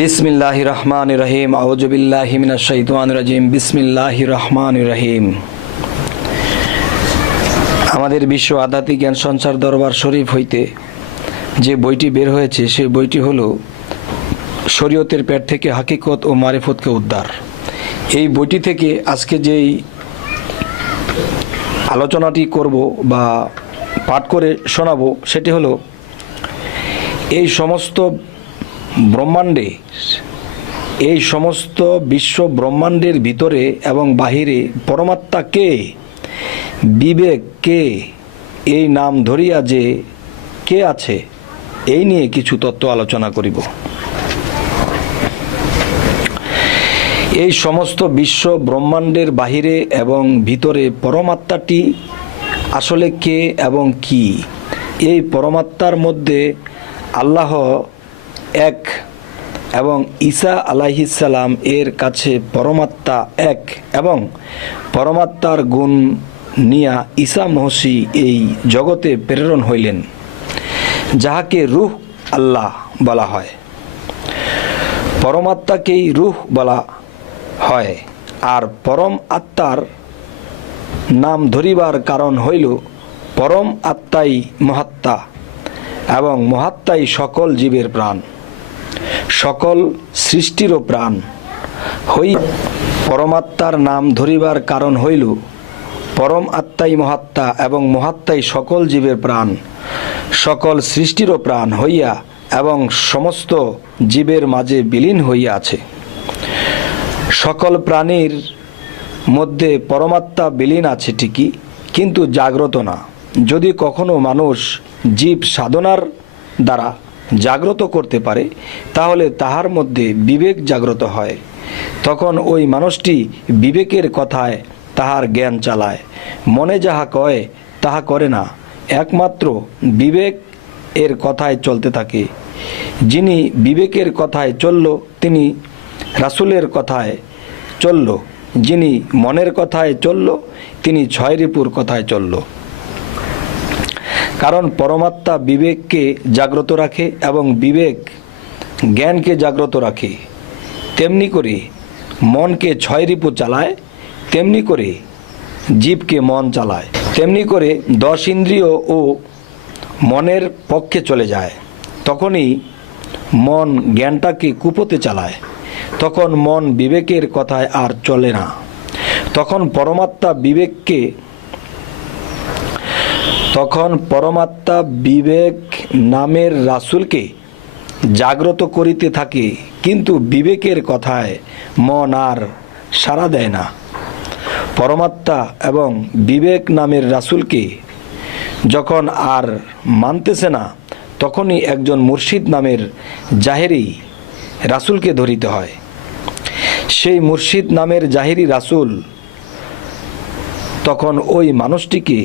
বিসমিল্লাহির রহমানির রহিম। আউযু বিল্লাহি মিনাশ শাইতানির রাজিম। বিসমিল্লাহির রহমানির রহিম। আমাদের বিশ্ব আধ্যাত্মিক জ্ঞান সঞ্চার দরবার শরীফ হইতে যে বইটি বের হয়েছে সেই বইটি হলো শরীয়তের পেট থেকে হাকিকত ও মারিফতকে উদ্ধার। এই বইটি থেকে আজকে যেই আলোচনাটি করব বা পাঠ করে শোনাবো সেটি হলো এই সমস্ত ব্রহ্মাণ্ডে, এই সমস্ত বিশ্ব ব্রহ্মাণ্ডের ভিতরে এবং বাহিরে পরমাত্মা কে, বিবেক কে, এই নাম ধরিয়া যে কে আছে, এই নিয়ে কিছু তত্ত্ব আলোচনা করিব। এই সমস্ত বিশ্ব ব্রহ্মাণ্ডের বাহিরে এবং ভিতরে পরমাত্মাটি আসলে কে এবং কি? এই পরমাত্মার মধ্যে আল্লাহ এক এবং ঈসা আলাইহিস সালাম এর কাছে পরমাত্মা এক এবং পরমাত্মার গুণ নিয়া ঈসা মহসি এই জগতে প্রেরণ হইলেন, যাহাকে রূহ আল্লাহ বলা হয়। পরমাত্মাকেই রূহ বলা হয়। আর পরম আত্মার নাম ধরিবার কারণ হইল পরম আত্মাই মহাত্মা এবং মহাত্মাই সকল জীবের প্রাণ, সকল সৃষ্টিরও প্রাণ হই। পরমাত্মার নাম ধরিবার কারণ হইল পরম আত্মাই মহাত্মা এবং মহাত্মাই সকল জীবের প্রাণ, সকল সৃষ্টিরও প্রাণ হইয়া এবং সমস্ত জীবের মাঝে বিলীন হইয়া আছে। সকল প্রাণীর মধ্যে পরমাত্মা বিলীন আছে ঠিকই, কিন্তু জাগ্রত না। যদি কখনো মানুষ জীব সাধনার দ্বারা জাগ্রত করতে পারে তাহলে তাহার মধ্যে বিবেক জাগ্রত হয়। তখন ওই মানুষটি বিবেকের কথায় তাহার জ্ঞান চালায়, মনে যাহা কয় তাহা করে না, একমাত্র বিবেক এর কথায় চলতে থাকে। যিনি বিবেকের কথায় চলল তিনি রাসূলের কথায় চলল, যিনি মনের কথায় চলল তিনি ছয় রিপুর কথায় চলল। কারণ পরমাত্মা বিবেককে জাগ্রত রাখে এবং বিবেক জ্ঞানকে জাগ্রত রাখে। তেমনি করে মনকে ছয় রিপু চালায়, তেমনি করে জীবকে মন চালায়, তেমনি করে 10 ইন্দ্রিয় ও মনের পক্ষে চলে যায়। তখনই মন জ্ঞানটাকে কুপোতে চালায়, তখন মন বিবেকের কথায় আর চলে না। তখন পরমাত্মা বিবেক নামের রাসূলকে জাগ্রত করিতে থাকে, কিন্তু বিবেকের কথায় মন আর সাড়া দেয় না। পরমাত্মা এবং বিবেক নামের রাসূলকে যখন আর মানতেছে না, তখনই একজন মুর্শিদ নামের জাহেরি রাসূলকে ধরিতে হয়। সেই মুর্শিদ নামের জাহেরি রাসূল তখন ওই মানুষটিকে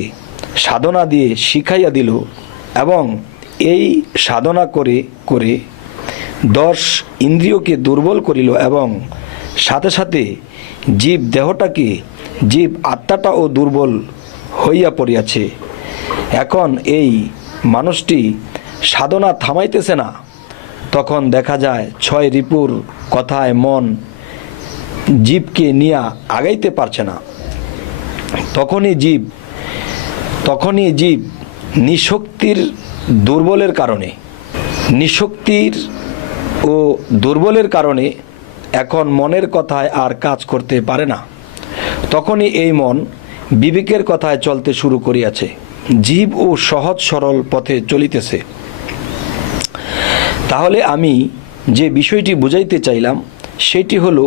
সাধনা দিয়ে শিখাইয়া দিল এবং এই সাধনা করে করে 10 ইন্দ্রিয়কে দুর্বল করিল এবং সাথে সাথে জীব দেহটাকে, জীব আত্মাটাও দুর্বল হইয়া পড়িয়াছে। এখন এই মানুষটি সাধনা থামাইতেছে না। তখন দেখা যায় 6 রিপুর কথায় মন জীবকে নিয়ে আগাইতে পারছে না। তখনই জীব নিশক্তির দুর্বলের কারণে এখন মনের কথায় আর কাজ করতে পারে না। তখনই এই মন বিবেকের কথায় চলতে শুরু করিয়াছে। জীব ও সহজ সরল পথে চলিতেছে। তাহলে আমি যে বিষয়টি বুঝাইতে চাইলাম সেটি হলো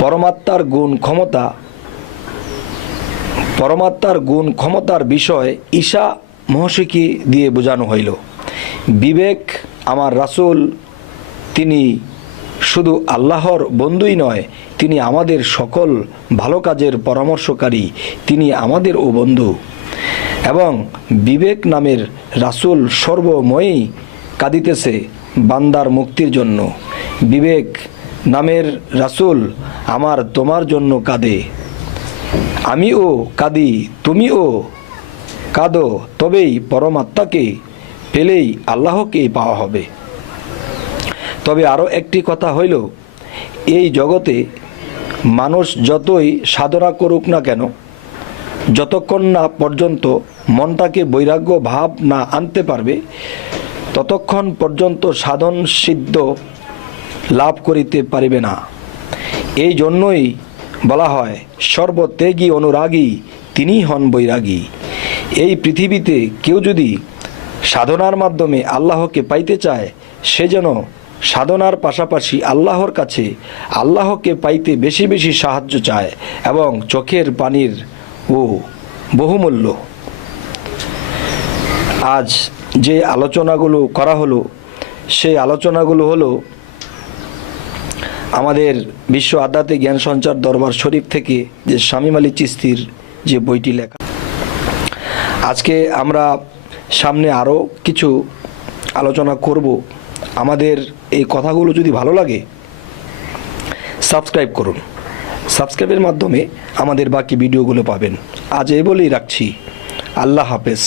পরমাত্মার গুণ ক্ষমতার বিষয় ঈসা মহসিকে দিয়ে বোঝানো হইল। বিবেক আমার রাসূল, তিনি শুধু আল্লাহর বন্ধুই নয়, তিনি আমাদের সকল ভালো কাজের পরামর্শকারী, তিনি আমাদেরও বন্ধু। এবং বিবেক নামের রাসূল সর্বময়ই কাঁদিতেছে বান্দার মুক্তির জন্য। বিবেক নামের রাসূল আমার তোমার জন্য কাঁদে, আমিও কাঁদি, তুমিও কাঁদো, তবেই পরমাত্মাকে পেলেই আল্লাহকে পাওয়া হবে। তবে আরও একটি কথা হইল, এই জগতে মানুষ যতই সাধনা করুক না কেন, যতক্ষণ না পর্যন্ত মনটাকে বৈরাগ্য ভাব না আনতে পারবে, ততক্ষণ পর্যন্ত সাধন সিদ্ধ লাভ করিতে পারিবে না। এই জন্যই বলা হয়, সর্বত্যাগী অনুরাগী তিনিই হন বৈরাগী। এই পৃথিবীতে কেউ যদি সাধনার মাধ্যমে আল্লাহকে পাইতে চায়, সে যেন সাধনার পাশাপাশি আল্লাহর কাছে আল্লাহকে পাইতে বেশি বেশি সাহায্য চায় এবং চোখের পানির ও বহুমূল্য। আজ যে আলোচনাগুলো করা হলো, সেই আলোচনাগুলো হলো আমাদের বিশ্ব আধ্যাত্মিক জ্ঞান সঞ্চার দরবার শরীফ থেকে যে শামীম আলী চিশতির যে বইটি লেখা। আজকে আমরা সামনে আরও কিছু আলোচনা করব। আমাদের এই কথাগুলো যদি ভালো লাগে, সাবস্ক্রাইব করুন। সাবস্ক্রাইবের মাধ্যমে আমাদের বাকি ভিডিওগুলো পাবেন। আজ এই বলেই রাখছি। আল্লাহ হাফেজ।